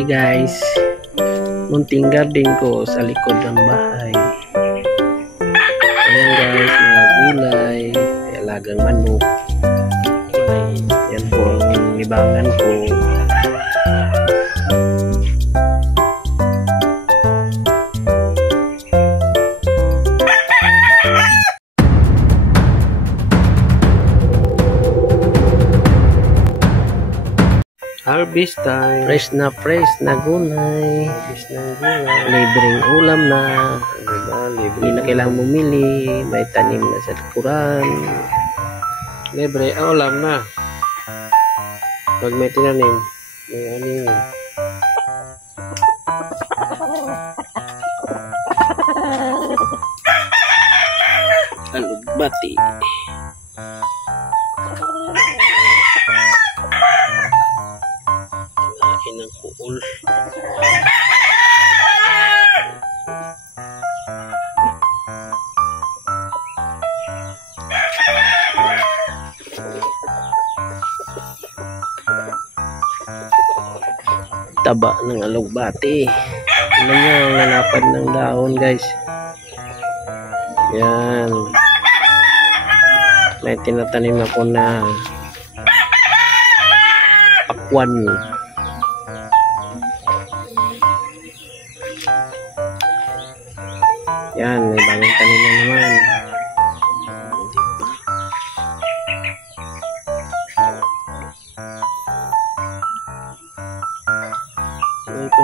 Hi guys, munting garden ko sa likod ng bahay. Ayan guys, mga gulay, may alagang manok. Yan po ang libangan ko. Harvest time. Fresh na gulay. Libreng ulam na. Hindi na kailangang bumili. May tanim na sa likuran. Libre ulam na. Pag may tinanim, may aning. Alugbati. Ng kuul. Taba ng alugbati. Tingnan nyo ang lalapad ng dahon guys. Yan. May tinatanim ako na pakwan. Yan, may bagong tanim na naman.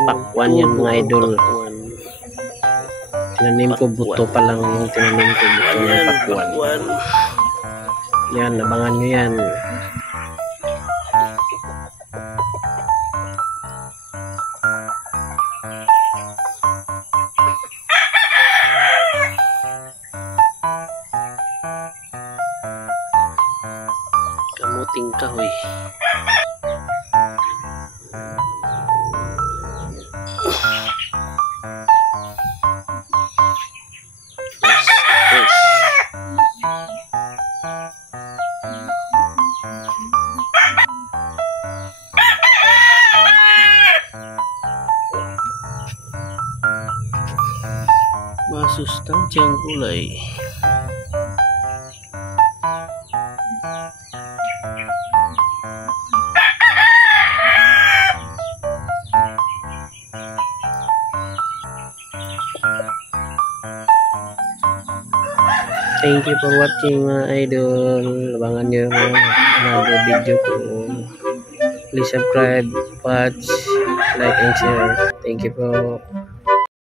Pakwan yan mga idol. Tinanim ko buto pa lang yung tinanim ko buto ng pakwan. Yan, abangan nyo yan. Kamuting kahoy. Masustansyang gulay. Thank you for watching mga idol. Abangan nyo mga video ko. Please subscribe, watch, like and share. Thank you po.